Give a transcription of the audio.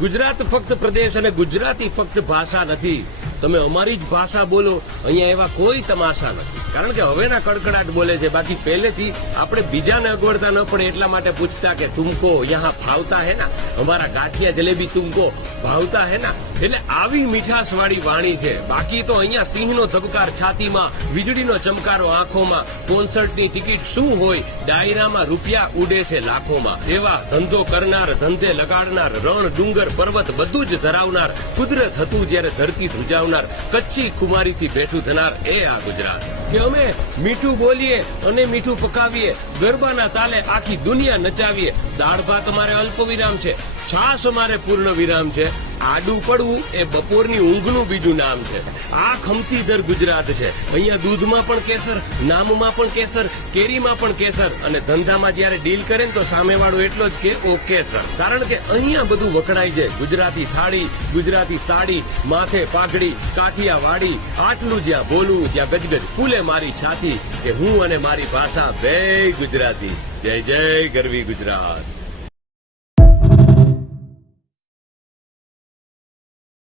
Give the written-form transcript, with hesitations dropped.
ગુજરાત ફક્ત પ્રદેશ અને ગુજરાતી ફક્ત ભાષા નથી. તમે અમારી જ ભાષા બોલો, અહીંયા એવા કોઈ તમાશા નથી. કારણ કે હવેના કડકડાટ બોલે છે, બાકી પહેલેથી આપણે બીજાને અગવડતા ન પડે એટલા માટે પૂછતા કે તુમકો યહાં ફાવતા હે ના, અમારા ગાંઠિયા જલેબી તુમકો ભાવતા હે ના. એટલે આવી મીઠાશ વાળી વાણી છે. બાકી તો અહીંયા સિંહનો ધબકાર છાતીમાં, વીજળીનો ચમકારો આંખોમાં, કોન્સર્ટની ટિકિટ શું હોય, ડાયરામાં રૂપિયા ઉડે છે લાખોમાં. એવા ધંધો કરનાર, ધંધે લગાડનાર, રણ ડુંગર પર્વત બધું જ ધરાવનાર, કુદરત હતું જ્યારે ધરતી ધ્રુજાવનાર, કચ્છી ખુમારીથી બેઠું થનાર એ આ ગુજરાત. કે અમે મીઠું બોલીએ અને મીઠું પકાવીએ, ગરબાના તાલે આખી દુનિયા નચાવીએ. દાળ ભાત અમારે અલ્પ વિરામ છે, છાશ અમારે પૂર્ણ વિરામ છે. આડું પડવું એ બપોરની ઊંઘનું બીજું નામ છે. આ ખમતીધર ગુજરાત છે. અહીંયા દૂધમાં પણ કેસર, નામમાં પણ કેસર, કેરીમાં પણ કેસર, અને ધંધામાં જયારે ડીલ કરે ને તો સામેવાળો એટલો જ કે ઓકે સર. કારણ કે અહીંયા બધું વખણાય છે. ગુજરાતી થાળી, ગુજરાતી સાડી, માથે પાઘડી, કાઠિયા વાડી, આટલું જ્યાં બોલું ત્યાં ગજગજ ફૂલે મારી છાતી કે હું અને મારી ભાષા બે ગુજરાતી. જય જય ગરવી ગુજરાત.